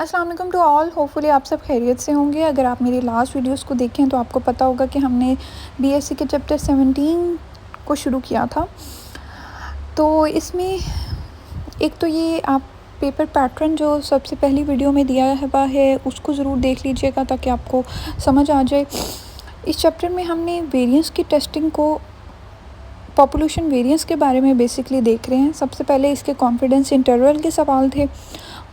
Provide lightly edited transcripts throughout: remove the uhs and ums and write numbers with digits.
अस्सलाम वालेकुम to all. Hopefully आप सब खैरियत से होंगे। अगर आप मेरी लास्ट वीडियोस को देखें तो आपको पता होगा कि हमने बीएससी के चैप्टर 17 को शुरू किया था। तो इसमें एक तो ये आप पेपर पैटर्न जो सबसे पहली वीडियो में दिया हुआ है उसको ज़रूर देख लीजिएगा ताकि आपको समझ आ जाए। इस चैप्टर में हमने वेरिएंस की टेस्टिंग को पॉपुलेशन वेरिएंस के बारे में बेसिकली देख रहे हैं। सबसे पहले इसके कॉन्फिडेंस इंटरवल के सवाल थे,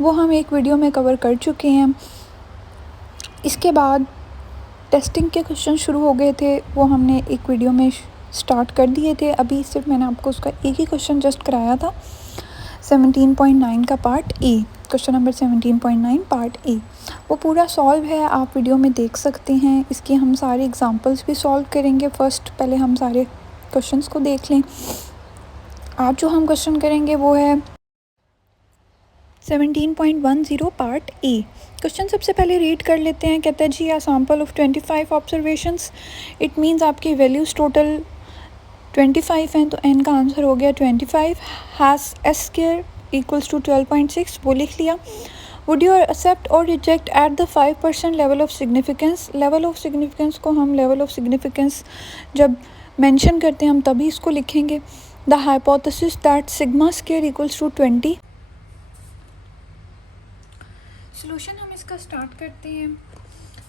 वो हम एक वीडियो में कवर कर चुके हैं। इसके बाद टेस्टिंग के क्वेश्चन शुरू हो गए थे, वो हमने एक वीडियो में स्टार्ट कर दिए थे। अभी सिर्फ मैंने आपको उसका एक ही क्वेश्चन जस्ट कराया था, 17.9 का part A, question number 17.9 part A. वो पूरा सॉल्व है, आप वीडियो में देख सकते हैं। इसकी हम सारे एग्जांपल्स भी सॉल्व करेंगे। फर्स्ट पहले हम सारे क्वेश्चंस को देख लें। आज जो हम क्वेश्चन करेंगे वो है 17.10 पार्ट ए। क्वेश्चन सबसे पहले रीड कर लेते हैं। कहता है जी a sample of 25 observations, it means आपकी वैल्यूज़ टोटल 25 हैं, तो एन का आंसर हो गया 25। Has s square equals to 12.6, वो लिख लिया। वुड यू एक्सेप्ट और reject at the 5% level of significance. Level of significance को हम लेवल ऑफ सिग्निफिकेंस जब मेंशन करते हैं हम तभी इसको लिखेंगे। The hypothesis that sigma square equals to 20। Solution हम इसका स्टार्ट करते हैं।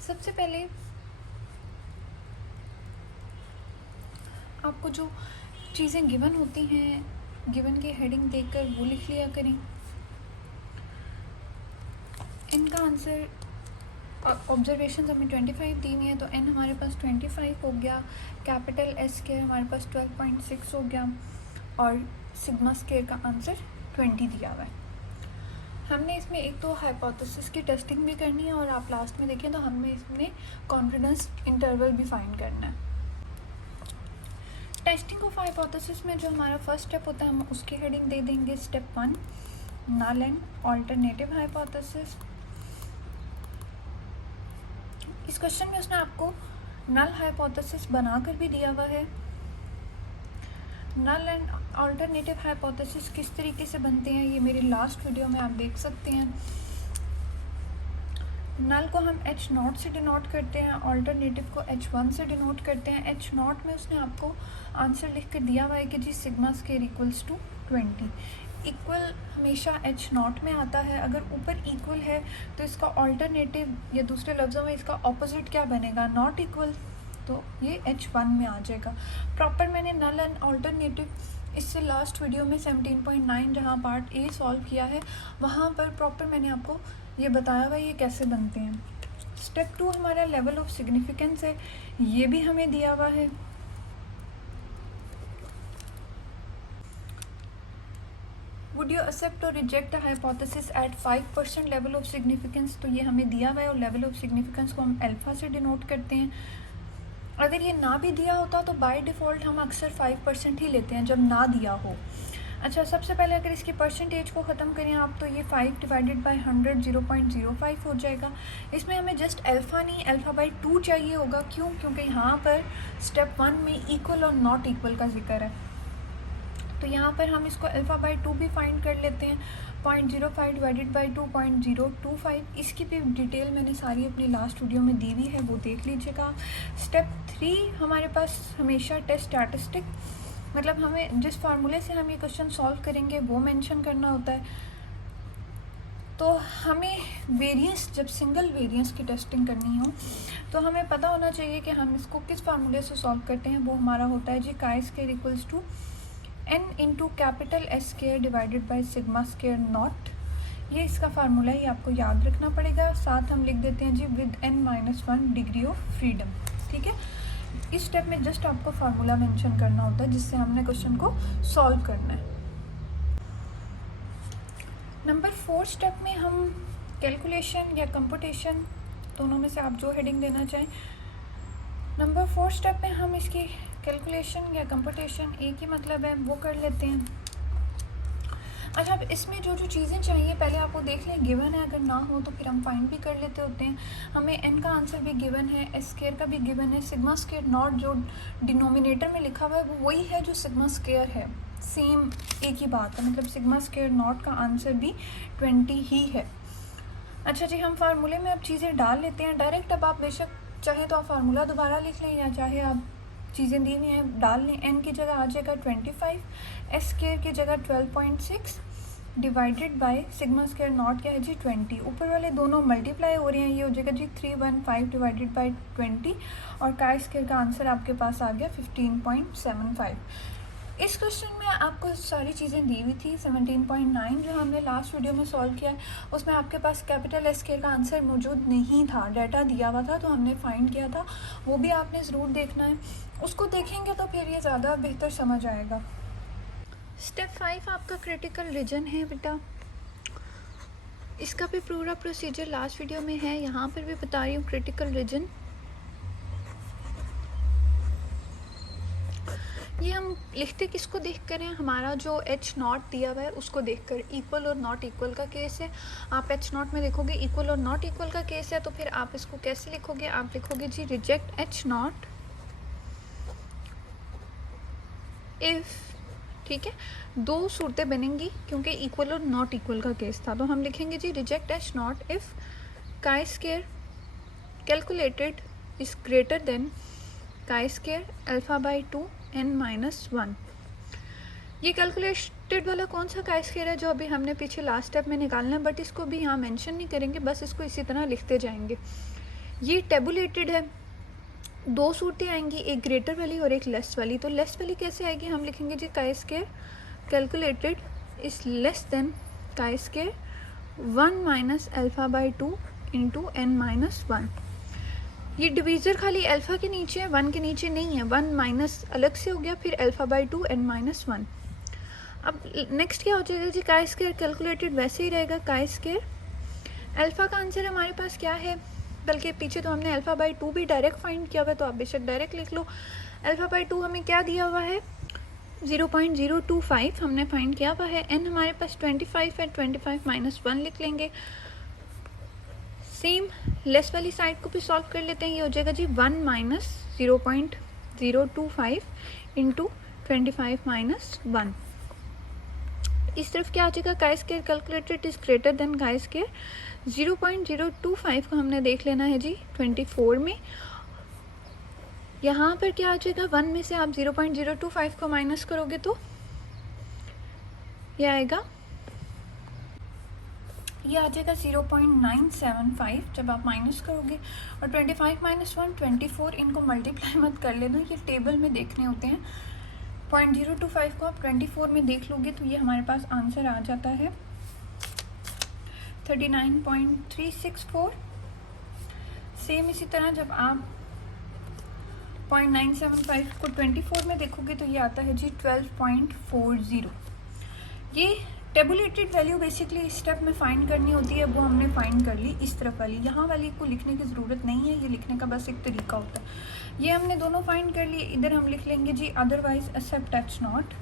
सबसे पहले आपको जो चीज़ें गिवन होती हैं, गिवन की हेडिंग देखकर वो लिख लिया करें। इनका आंसर ऑब्जर्वेशन हमें 25 दी हुई है, तो एन हमारे पास 25 हो गया। कैपिटल एस स्क्वायर हमारे पास 12.6 हो गया और सिग्मा स्क्वायर का आंसर 20 दिया हुआ है। हमने इसमें एक तो हाइपोथेसिस की टेस्टिंग भी करनी है और आप लास्ट में देखें तो हमें इसमें कॉन्फिडेंस इंटरवल भी फाइंड करना है। टेस्टिंग ऑफ हाइपोथेसिस में जो हमारा फर्स्ट स्टेप होता है हम उसकी हेडिंग दे देंगे step 1, null and alternative hypothesis. इस क्वेश्चन में उसने आपको नल हाइपोथेसिस बनाकर भी दिया हुआ है। नल एंड ऑल्टरनेटिव हाइपोथेसिस किस तरीके से बनते हैं ये मेरी लास्ट वीडियो में आप देख सकते हैं। नल को हम H0 से डिनोट करते हैं, ऑल्टरनेटिव को H1 से डिनोट करते हैं। H0 में उसने आपको आंसर लिख कर दिया हुआ है कि जी sigma square equals to 20। Equal हमेशा H0 में आता है। अगर ऊपर इक्वल है तो इसका ऑल्टरनेटिव या दूसरे लफ्ज़ों में इसका ऑपोजिट क्या बनेगा, नॉट इक्वल, तो ये H1 में आ जाएगा। प्रॉपर मैंने नल एंड ऑल्टरनेटिव इससे लास्ट वीडियो में 17.9 जहाँ पार्ट ए सॉल्व किया है वहाँ पर प्रॉपर मैंने आपको ये बताया हुआ ये कैसे बनते हैं। स्टेप 2 हमारा लेवल ऑफ सिग्निफिकेंस है, ये भी हमें दिया हुआ है। वुड यू एक्सेप्ट और reject the hypothesis at 5% level of significance, तो ये हमें दिया हुआ है और लेवल ऑफ सिग्निफिकेंस को हम अल्फा से डिनोट करते हैं। अगर ये ना भी दिया होता तो बाय डिफ़ॉल्ट हम अक्सर 5% ही लेते हैं जब ना दिया हो। अच्छा, सबसे पहले अगर इसकी परसेंटेज को ख़त्म करें आप तो ये 5 डिवाइडेड बाई 100 0.05 हो जाएगा। इसमें हमें जस्ट अल्फ़ा नहीं अल्फ़ा बाई 2 चाहिए होगा। क्यों? क्योंकि यहाँ पर स्टेप 1 में इक्वल और नॉट इक्वल का जिक्र है, तो यहाँ पर हम इसको अल्फ़ा बाई 2 भी फाइंड कर लेते हैं। 0.05 डिवाइडेड बाई 2 0.025। इसकी भी डिटेल मैंने सारी अपनी लास्ट वीडियो में दी हुई है, वो देख लीजिएगा। स्टेप 3 हमारे पास हमेशा टेस्ट स्टैटिस्टिक, मतलब हमें जिस फार्मूले से हम ये क्वेश्चन सॉल्व करेंगे वो मेंशन करना होता है। तो हमें वेरिएंस, जब सिंगल वेरिएंस की टेस्टिंग करनी हो तो हमें पता होना चाहिए कि हम इसको किस फार्मूले से सॉल्व करते हैं। वो हमारा होता है जी chi square equals to n into capital S square divided by sigma square not. ये इसका फार्मूला ही आपको याद रखना पड़ेगा। साथ हम लिख देते हैं जी with n-1 degree of freedom. ठीक है, इस स्टेप में जस्ट आपको फार्मूला मेंशन करना होता है जिससे हमने क्वेश्चन को सॉल्व करना है। नंबर 4 स्टेप में हम कैलकुलेशन या कंप्यूटेशन, दोनों में से आप जो हेडिंग देना चाहें। नंबर 4 स्टेप में हम इसकी कैलकुलेशन या कंप्यूटेशन, एक ही मतलब है, वो कर लेते हैं। अच्छा, अब इसमें जो जो चीज़ें चाहिए पहले आप वो देख लें। गिवन है, अगर ना हो तो फिर हम फाइंड भी कर लेते होते हैं। हमें n का आंसर भी गिवन है, एस स्क्वायर का भी गिवन है, सिग्मा स्क्वायर नॉट जो डिनोमिनेटर में लिखा हुआ है वो वही है जो सिग्मा स्क्वायर है, सेम एक ही बात है। मतलब सिग्मा स्क्वायर नॉट का आंसर भी 20 ही है। अच्छा जी, हम फार्मूले में अब चीज़ें डाल लेते हैं डायरेक्ट। अब आप बेशक चाहे तो आप फार्मूला दोबारा लिख लें या चाहे आप चीज़ें दी हुई हैं डाल लें। एन की जगह आ जाएगा 25, एस स्क्वायर की जगह 12.6 divided by sigma square not क्या है जी 20। ऊपर वाले दोनों मल्टीप्लाई हो रहे हैं, ये हो जाएगा जी 315 डिवाइडेड बाय 20 और काई स्क्वायर का आंसर आपके पास आ गया 15.75। इस क्वेश्चन में आपको सारी चीज़ें दी हुई थी। 17.9 जो हमने लास्ट वीडियो में सॉल्व किया है उसमें आपके पास कैपिटल एस के का आंसर मौजूद नहीं था, डाटा दिया हुआ था तो हमने फाइंड किया था, वो भी आपने ज़रूर देखना है। उसको देखेंगे तो फिर ये ज़्यादा बेहतर समझ आएगा। स्टेप 5 आपका क्रिटिकल रीजन है बेटा, इसका भी पूरा प्रोसीजर लास्ट वीडियो में है, यहाँ पर भी बता रही हूँ। क्रिटिकल रीजन ये हम लिखते किसको देख कर हैं, हमारा जो एच नॉट दिया हुआ है उसको देखकर। इक्वल और नॉट इक्वल का केस है, आप एच नॉट में देखोगे इक्वल और नॉट इक्वल का केस है, तो फिर आप इसको कैसे लिखोगे, आप लिखोगे जी रिजेक्ट एच नॉट इफ़, ठीक है। दो सूरतें बनेंगी क्योंकि इक्वल और नॉट इक्वल का केस था, तो हम लिखेंगे जी reject H not if chi square calculated is greater than chi square alpha by 2 n-1। ये कैलकुलेटेड वाला कौन सा काई स्क्वायर है जो अभी हमने पीछे लास्ट स्टेप में निकालना है, बट इसको भी यहाँ मेंशन नहीं करेंगे, बस इसको इसी तरह लिखते जाएंगे। ये टेबुलेटेड है, दो सूरतें आएंगी, एक ग्रेटर वाली और एक लेस वाली। तो लेस वाली कैसे आएगी, हम लिखेंगे जी chi square calculated is less than chi square 1 minus alpha by 2 into n-1। ये डिवीज़र खाली अल्फ़ा के नीचे है, 1 के नीचे नहीं है, 1 माइनस अलग से हो गया, फिर अल्फ़ा बाई 2 n-1। अब नेक्स्ट क्या हो जाएगा जी, काई स्क्वायर कैलकुलेटेड वैसे ही रहेगा, काई स्क्वायर अल्फ़ा का आंसर हमारे पास क्या है, बल्कि पीछे तो हमने अल्फ़ा बाई 2 भी डायरेक्ट फाइंड किया हुआ है, तो आप बेशक डायरेक्ट लिख लो। अल्फ़ा बाई 2 हमें क्या दिया हुआ है 0.025 हमने फाइंड किया हुआ है। एन हमारे पास 25 है, 25 माइनस 1 लिख लेंगे। सेम लेस वाली साइड को भी सॉल्व कर लेते हैं, ये हो जाएगा जी 1 माइनस 0.025 इंटू 25 माइनस 1। इस तरफ क्या आ जाएगा, काई square calculated is greater than chi square 0.025 को हमने देख लेना है जी 24 में। यहाँ पर क्या आ जाएगा, 1 में से आप 0.025 को माइनस करोगे तो यह आएगा, ये आ जाएगा 0.975 जब आप माइनस करोगे। और 25 माइनस 1 24, इनको मल्टीप्लाई मत कर लेना, ये टेबल में देखने होते हैं। 0.025 को आप 24 में देख लोगे तो ये हमारे पास आंसर आ जाता है 39.364। सेम इसी तरह जब आप 0.975 को 24 में देखोगे तो ये आता है जी 12.40। ये टेबुलेटेड वैल्यू बेसिकली इस स्टेप में फाइंड करनी होती है, वो हमने फाइंड कर ली। इस तरफ वाली, यहाँ वाली को लिखने की ज़रूरत नहीं है, ये लिखने का बस एक तरीका होता है। ये हमने दोनों फाइंड कर लिए, इधर हम लिख लेंगे जी otherwise accept H not.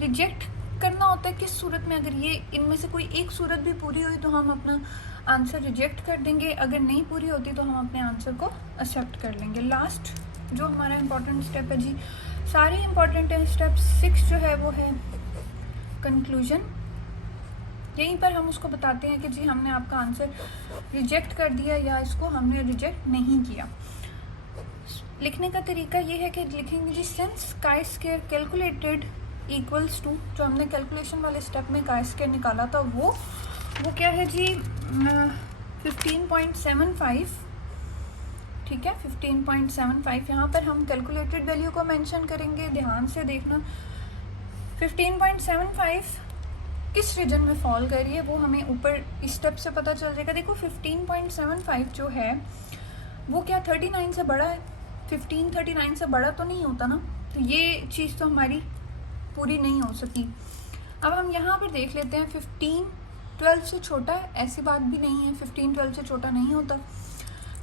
Reject करना होता है किस सूरत में, अगर ये इनमें से कोई एक सूरत भी पूरी हुई तो हम अपना आंसर रिजेक्ट कर देंगे, अगर नहीं पूरी होती तो हम अपने आंसर को एक्सेप्ट कर लेंगे। लास्ट जो हमारा इम्पॉर्टेंट स्टेप है जी, सारे इम्पॉर्टेंट है, स्टेप 6 जो है वो है कंक्लूजन। यहीं पर हम उसको बताते हैं कि जी हमने आपका आंसर रिजेक्ट कर दिया या इसको हमने रिजेक्ट नहीं किया। लिखने का तरीका ये है कि लिखेंगे जी since chi square calculated equals to, जो हमने कैलकुलेशन वाले स्टेप में काई स्क्वायर निकाला था वो क्या है जी 15.75, ठीक है 15.75। यहाँ पर हम कैलकुलेटेड वैल्यू को मेंशन करेंगे, ध्यान से देखना। 15.75 किस रीजन में फॉल कर रही है वो हमें ऊपर इस स्टेप से पता चल जाएगा। देखो 15.75 जो है वो क्या 39 से बड़ा है, 15 39 से बड़ा तो नहीं होता ना, तो ये चीज़ तो हमारी पूरी नहीं हो सकी। अब हम यहाँ पर देख लेते हैं 15 12 से छोटा है, ऐसी बात भी नहीं है, 15 12 से छोटा नहीं होता।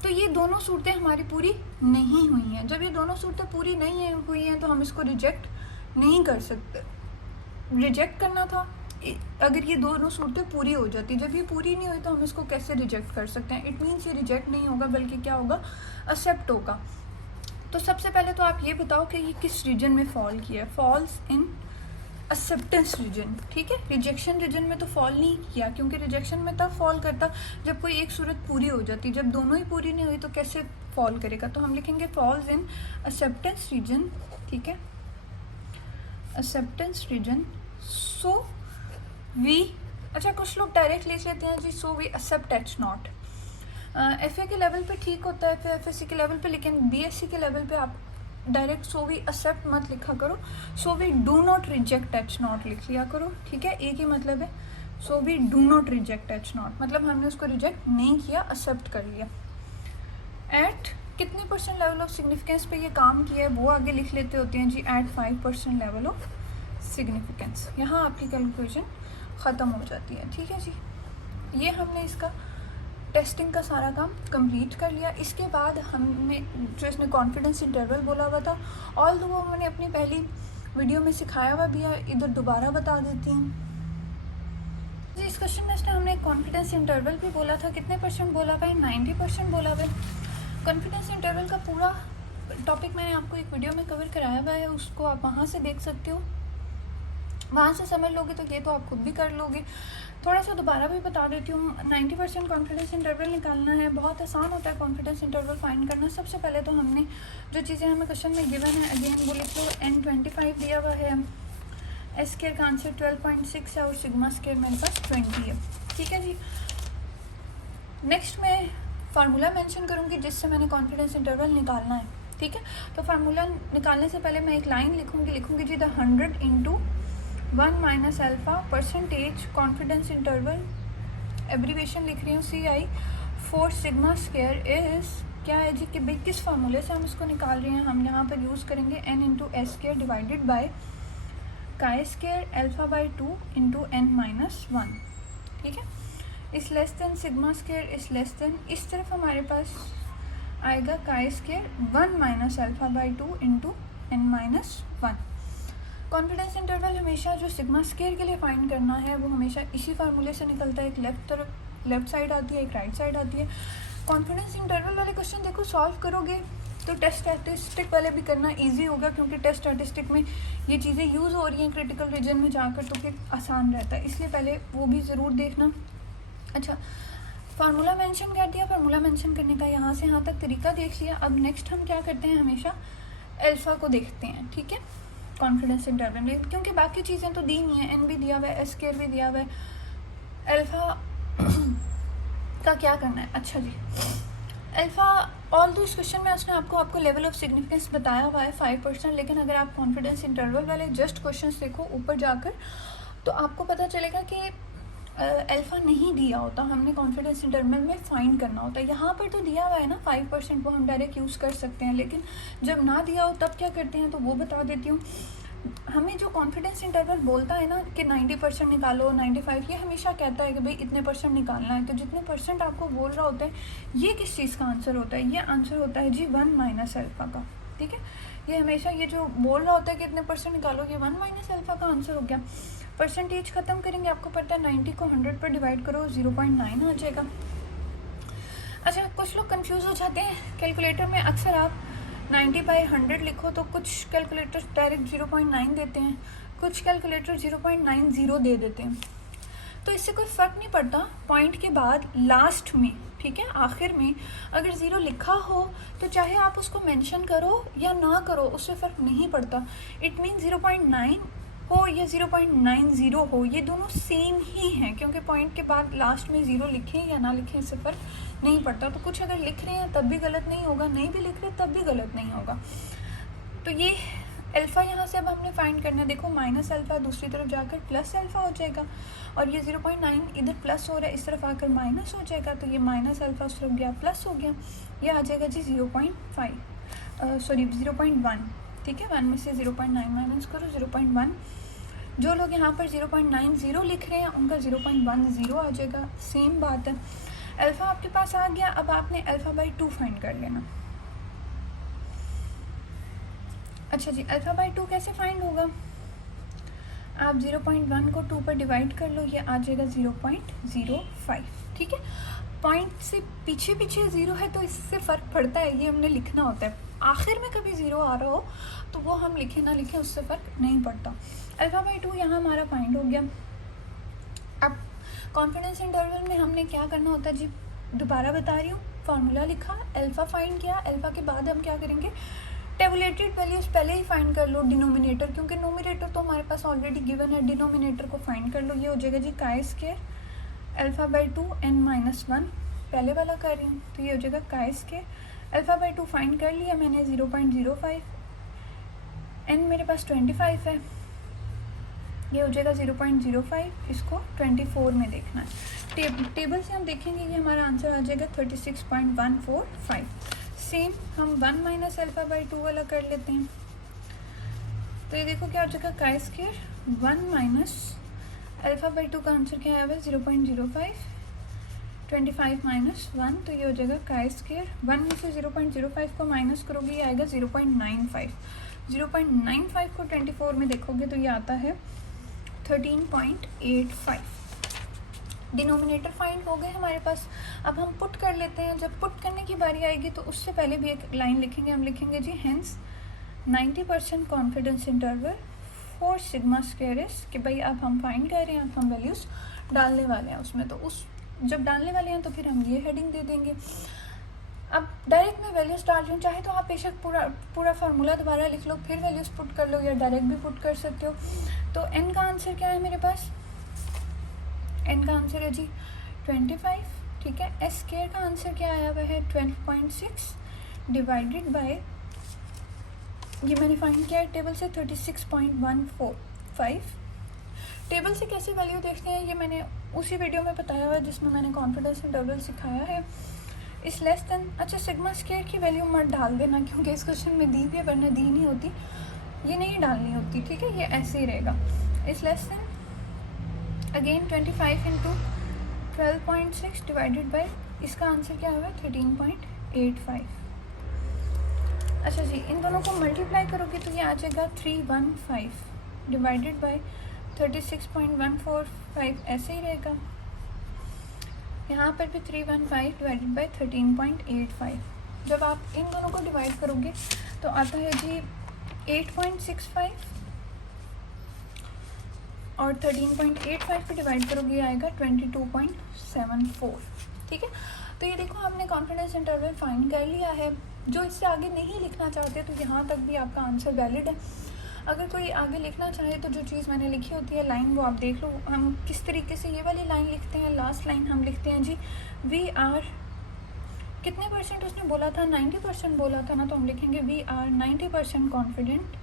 तो ये दोनों सूरतें हमारी पूरी नहीं हुई हैं। जब ये दोनों सूरतें पूरी नहीं हुई हैं तो हम इसको रिजेक्ट नहीं कर सकते। रिजेक्ट करना था अगर ये दोनों सूरतें पूरी हो जाती, जब ये पूरी नहीं हुई तो हम इसको कैसे रिजेक्ट कर सकते हैं। इट मीन्स ये रिजेक्ट नहीं होगा बल्कि क्या होगा, एक्सेप्ट होगा। तो सबसे पहले तो आप ये बताओ कि ये किस रीजन में फॉल किया है। फॉल्स इन एक्सेप्टेंस रीजन, ठीक है। रिजेक्शन रीजन में तो फॉल नहीं किया, क्योंकि रिजेक्शन में तब फॉल करता जब कोई एक सूरत पूरी हो जाती, जब दोनों ही पूरी नहीं हुई तो कैसे फॉल करेगा। तो हम लिखेंगे फॉल्स इन एक्सेप्टेंस रीजन, ठीक है, एक्सेप्टेंस रीजन। सो वी, अच्छा कुछ लोग डायरेक्ट लिख लेते हैं जी, so we accept H not. FA के लेवल पे ठीक होता है, फिर FSC के लेवल पे, लेकिन BSc के लेवल पे आप डायरेक्ट सो वी एक्सेप्ट मत लिखा करो, so we do not reject H naught लिख लिया करो, ठीक है। एक ही मतलब है, so we do not reject H naught, मतलब हमने उसको रिजेक्ट नहीं किया, एक्सेप्ट कर लिया। एट कितने % लेवल ऑफ सिग्निफिकेंस पे ये काम किया है वो आगे लिख लेते होते हैं जी, एट 5% लेवल ऑफ सिग्निफिकेंस। यहाँ आपकी कैलकुलेशन ख़त्म हो जाती है, ठीक है जी। ये हमने इसका टेस्टिंग का सारा काम कंप्लीट कर लिया। इसके बाद हमने जो इसने कॉन्फिडेंस इंटरवल बोला हुआ था, ऑल दो वो मैंने अपनी पहली वीडियो में सिखाया हुआ भी है, इधर दोबारा बता देती हूँ जी। इस क्वेश्चन में इसने हमने कॉन्फिडेंस इंटरवल भी बोला था, कितने % बोला हुआ है, 90% बोला हुआ है। कॉन्फिडेंस इंटरवल का पूरा टॉपिक मैंने आपको एक वीडियो में कवर कराया हुआ है, उसको आप वहाँ से देख सकते हो, वहाँ से समझ लोगे तो ये तो आप खुद भी कर लोगे। थोड़ा सा दोबारा भी बता देती हूँ। 90% कॉन्फिडेंस इंटरवल निकालना है, बहुत आसान होता है कॉन्फिडेंस इंटरवल फाइंड करना। सबसे पहले तो हमने जो चीज़ें हमें क्वेश्चन में गिवन है, अगेन वो लिख लो, N25 दिया हुआ है, S स्क्वायर का आंसर 12.6 है और सिग्मा स्क्वायर मेरे पास 20 है, ठीक है जी। नेक्स्ट मैं फार्मूला मेंशन करूँगी जिससे मैंने कॉन्फिडेंस इंटरवल निकालना है, ठीक है। तो फार्मूला निकालने से पहले मैं एक लाइन लिखूँगी जी, the 100 into 1 minus alpha percentage confidence interval, abbreviation लिख रही हूँ CI for sigma square is, क्या है जी कि भाई किस फार्मूले से हम इसको निकाल रहे हैं, हम यहाँ पर यूज़ करेंगे n into S square divided by काई square alpha by 2 into n minus 1, ठीक है। इस लेस देन सिग्मा स्क्वायर इस लेस देन, इस तरफ हमारे पास आएगा काई square 1 minus alpha by 2 into n minus 1। Confidence interval हमेशा जो सिग्मा स्क्वायर के लिए फाइंड करना है वो हमेशा इसी फार्मूले से निकलता है, एक लेफ्ट साइड आती है, एक राइट साइड आती है। कॉन्फिडेंस इंटरवल वाले क्वेश्चन देखो सॉल्व करोगे तो टेस्ट स्टैटिस्टिक वाले भी करना इजी होगा, क्योंकि टेस्ट स्टैटिस्टिक में ये चीज़ें यूज़ हो रही हैं क्रिटिकल रीजन में जाकर, तो फिर आसान रहता है, इसलिए पहले वो भी ज़रूर देखना। अच्छा, फार्मूला मेंशन कर दिया, फार्मूला मेंशन करने का यहाँ से यहाँ तक तरीका देख लिया। अब नेक्स्ट हम क्या करते हैं, हमेशा अल्फ़ा को देखते हैं, ठीक है, कॉन्फिडेंस इंटरवल में, क्योंकि बाकी चीज़ें तो दी नहीं है, n भी दिया हुआ है, S स्क्वायर भी दिया हुआ है, अल्फ़ा का क्या करना है। अच्छा जी, अल्फ़ा ऑल दो इस क्वेश्चन में उसने आपको लेवल ऑफ सिग्निफिकेंस बताया हुआ है 5%, लेकिन अगर आप कॉन्फिडेंस इंटरवल वाले जस्ट क्वेश्चंस देखो ऊपर जाकर तो आपको पता चलेगा कि अल्फ़ा नहीं दिया होता, हमने कॉन्फिडेंस इंटरवल में फाइंड करना होता है। यहाँ पर तो दिया हुआ है ना 5%, वो हम डायरेक्ट यूज़ कर सकते हैं, लेकिन जब ना दिया हो तब क्या करते हैं तो वो बता देती हूँ। हमें जो कॉन्फिडेंस इंटरवल बोलता है ना कि 90% निकालो, 95, ये हमेशा कहता है कि भाई इतने % निकालना है, तो जितने % आपको बोल रहा होता है ये किस चीज़ का आंसर होता है, ये आंसर होता है जी 1 माइनस अल्फ़ा का, ठीक है। ये हमेशा ये जो बोल रहा होता है कि इतने % निकालो, ये 1 माइनस अल्फ़ा का आंसर हो गया। परसेंटेज ख़त्म करेंगे, आपको पता है 90 को 100 पर डिवाइड करो 0.9 आ जाएगा। अच्छा, कुछ लोग कंफ्यूज हो जाते हैं, कैलकुलेटर में अक्सर आप 90/100 लिखो तो कुछ कैलकुलेटर डायरेक्ट 0.9 देते हैं, कुछ कैलकुलेटर 0.90 दे देते हैं, तो इससे कोई फ़र्क नहीं पड़ता। पॉइंट के बाद लास्ट में, ठीक है, आखिर में अगर 0 लिखा हो तो चाहे आप उसको मेंशन करो या ना करो, उससे फ़र्क नहीं पड़ता। इट मीन 0.9 हो या 0.90 हो, ये दोनों सेम ही हैं, क्योंकि पॉइंट के बाद लास्ट में 0 लिखें या ना लिखें इससे फ़र्क नहीं पड़ता। तो कुछ अगर लिख रहे हैं तब भी गलत नहीं होगा, नहीं भी लिख रहे तब भी गलत नहीं होगा। तो ये अल्फ़ा यहाँ से अब हमने फाइंड करना है, देखो माइनस अल्फ़ा दूसरी तरफ जाकर प्लस अल्फ़ा हो जाएगा, और ये 0.9 इधर प्लस हो रहा है, इस तरफ आकर माइनस हो जाएगा, तो ये माइनस अल्फ़ा उस तरफ गया प्लस हो गया, ये आ जाएगा जी 0.1, ठीक है। 1 में से 0.9 माइनस करो 0.1, जो लोग यहाँ पर 0.90 लिख रहे हैं उनका 0.10 आ जाएगा, सेम बात है। अल्फ़ा आपके पास आ गया, अब आपने अल्फ़ा बाई 2 फाइंड कर लेना। अच्छा जी, अल्फ़ा बाई 2 कैसे फाइंड होगा, आप 0.1 को 2 पर डिवाइड कर लो, ये आ जाएगा 0.05, ठीक है। पॉइंट से पीछे पीछे ज़ीरो है तो इससे फ़र्क पड़ता है, ये हमने लिखना होता है। आखिर में कभी ज़ीरो आ रहा हो तो वो हम लिखें ना लिखें उससे फ़र्क नहीं पड़ता। अल्फ़ा बाई 2 यहाँ हमारा फाइंड हो गया। अब कॉन्फिडेंस इंटरवल में हमने क्या करना होता है जी, दोबारा बता रही हूँ, फार्मूला लिखा, अल्फ़ा फाइंड किया, अल्फ़ा के बाद हम क्या करेंगे, टेबुलेटेड वैल्यूज़ पहले ही फाइंड कर लो डिनोमिनेटर, क्योंकि नोमिनेटर तो हमारे पास ऑलरेडी गिवन है, डिनोमिनेटर को फाइंड कर लो। ये हो जाएगा जी chi square alpha by 2 n minus 1, पहले वाला कर रही हूँ तो ये हो जाएगा काई स्क्वायर अल्फ़ा बाई 2 फाइंड कर लिया मैंने 0.05, n मेरे पास 25 है, ये हो जाएगा 0.05, इसको 24 में देखना है। टेबल से हम देखेंगे ये हमारा आंसर आ जाएगा 36.145। सेम हम 1 माइनस अल्फ़ा बाई 2 वाला कर लेते हैं, तो ये देखो क्या हो जाएगा काई स्क्वायर 1 माइनस अल्फ़ा बाई 2 का आंसर क्या आया हुआ है 0.05, 25 माइनस 1, तो ये हो जाएगा काई स्क्वायर 1 में से 0.05 को माइनस करोगे ये आएगा 0.95, 0.95 को 24 में देखोगे तो ये आता है 13.85। डिनोमिनेटर फाइंड हो गए हमारे पास। अब हम पुट कर लेते हैं, जब पुट करने की बारी आएगी तो उससे पहले भी एक लाइन लिखेंगे, हम लिखेंगे जी hence 90% confidence interval for sigma square is, कि भाई अब हम फाइंड कर रहे हैं, अब हम वैल्यूज़ डालने वाले हैं उसमें, तो उस जब डालने वाले हैं तो फिर हम ये हेडिंग दे देंगे। अब डायरेक्ट मैं वैल्यूज़ डाल रही हूँ, चाहे तो आप बेशक पूरा फार्मूला दोबारा लिख लो फिर वैल्यूज़ पुट कर लो, या डायरेक्ट भी पुट कर सकते हो। तो n का आंसर क्या है मेरे पास, n का आंसर है जी 25, ठीक है। s स्क्वायर का आंसर क्या आया हुआ है 12.6 डिवाइडेड बाय, ये मैंने फाइंड किया है टेबल से 36.145। टेबल से कैसे वैल्यू देखते हैं ये मैंने उसी वीडियो में बताया हुआ है जिसमें मैंने कॉन्फिडेंस इंटरवल सिखाया है। इस लेस देन, अच्छा सिग्मा स्क्वायर की वैल्यू मत डाल देना क्योंकि इस क्वेश्चन में दी भी है वरना दी नहीं होती, ये नहीं डालनी होती, ठीक है, ये ऐसे ही रहेगा। इस less than again 25 into 12.6 divided by, इसका आंसर क्या होगा 13.85। अच्छा जी, इन दोनों को मल्टीप्लाई करोगे तो ये आ जाएगा 315 डिवाइडेड बाय 36.145, ऐसे ही रहेगा। यहाँ पर भी 315 डिवाइडेड बाय 13.85। जब आप इन दोनों को डिवाइड करोगे तो आता है जी 8.65, और 13.85 पे डिवाइड करोगे आएगा 22.74, ठीक है। तो ये देखो आपने कॉन्फिडेंस इंटरवल फाइंड कर लिया है। जो इससे आगे नहीं लिखना चाहते तो यहाँ तक भी आपका आंसर वैलिड है। अगर कोई आगे लिखना चाहे तो जो चीज़ मैंने लिखी होती है लाइन वो आप देख लो, हम किस तरीके से ये वाली लाइन लिखते हैं। लास्ट लाइन हम लिखते हैं जी वी आर, कितने परसेंट उसने बोला था 90% बोला था ना, तो हम लिखेंगे we are 90% confident,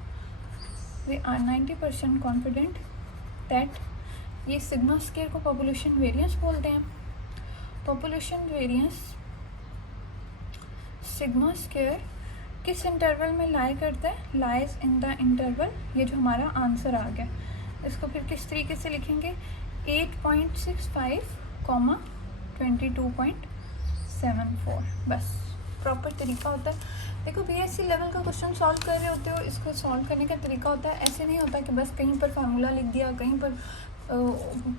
we are 90% confident that, ये सिग्मा स्क्वायर को पॉपुलेशन वेरिएंस बोलते हैं। पॉपुलेशन वेरिएंस सिग्मा स्क्वायर किस इंटरवल में लाई करता है, लाइज इन द इंटरवल, ये जो हमारा आंसर आ गया। इसको फिर किस तरीके से लिखेंगे 8.65, 22.74, बस प्रॉपर तरीका होता है। देखो बीएससी लेवल का क्वेश्चन सॉल्व कर रहे होते हो, इसको सॉल्व करने का तरीका होता है, ऐसे नहीं होता कि बस कहीं पर फार्मूला लिख दिया, कहीं पर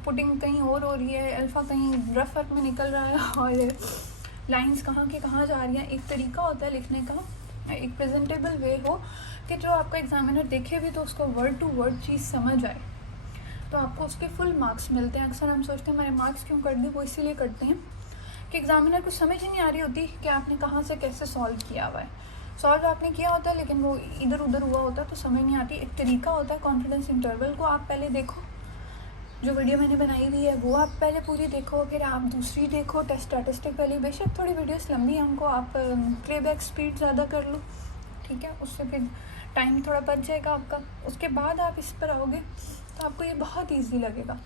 पुटिंग कहीं और हो रही है, अल्फ़ा कहीं रफ वर्क में निकल रहा है और लाइंस कहाँ के कहाँ जा रही हैं। एक तरीका होता है लिखने का, एक प्रेजेंटेबल वे हो कि जो आपका एग्जामिनर देखे भी तो उसको वर्ड टू वर्ड चीज़ समझ आए, तो आपको उसके फुल मार्क्स मिलते हैं। अक्सर हम सोचते हैं हमारे मार्क्स क्यों कट दिए, वो इसीलिए करते हैं कि एग्जामिनर को समझ ही नहीं आ रही होती कि आपने कहाँ से कैसे सॉल्व किया हुआ है। सॉल्व आपने किया होता है लेकिन वो इधर उधर हुआ होता है तो समझ नहीं आती। एक तरीका होता है, कॉन्फिडेंस इंटरवल को आप पहले देखो, जो वीडियो मैंने बनाई हुई है वो आप पहले पूरी देखो, फिर आप दूसरी देखो टेस्ट स्टैटिस्टिक वाली। बेशक थोड़ी वीडियोस लंबी है, हमको आप प्लेबैक स्पीड ज़्यादा कर लो, ठीक है, उससे फिर टाइम थोड़ा बच जाएगा आपका। उसके बाद आप इस पर आओगे तो आपको ये बहुत ईजी लगेगा।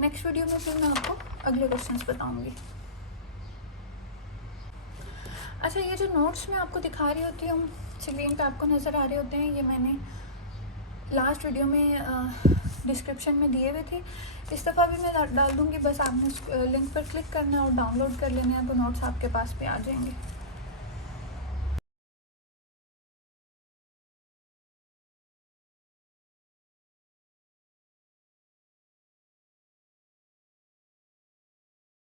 नेक्स्ट वीडियो में फिर मैं आपको अगले क्वेश्चंस बताऊंगी। अच्छा, ये जो नोट्स मैं आपको दिखा रही होती हूँ स्क्रीन पे आपको नज़र आ रहे होते हैं, ये मैंने लास्ट वीडियो में डिस्क्रिप्शन में दिए हुए थे। इस दफ़ा भी मैं डाल दूँगी, बस आपने उस लिंक पर क्लिक करना है और डाउनलोड कर लेना है, तो नोट्स आपके पास पे आ जाएंगे।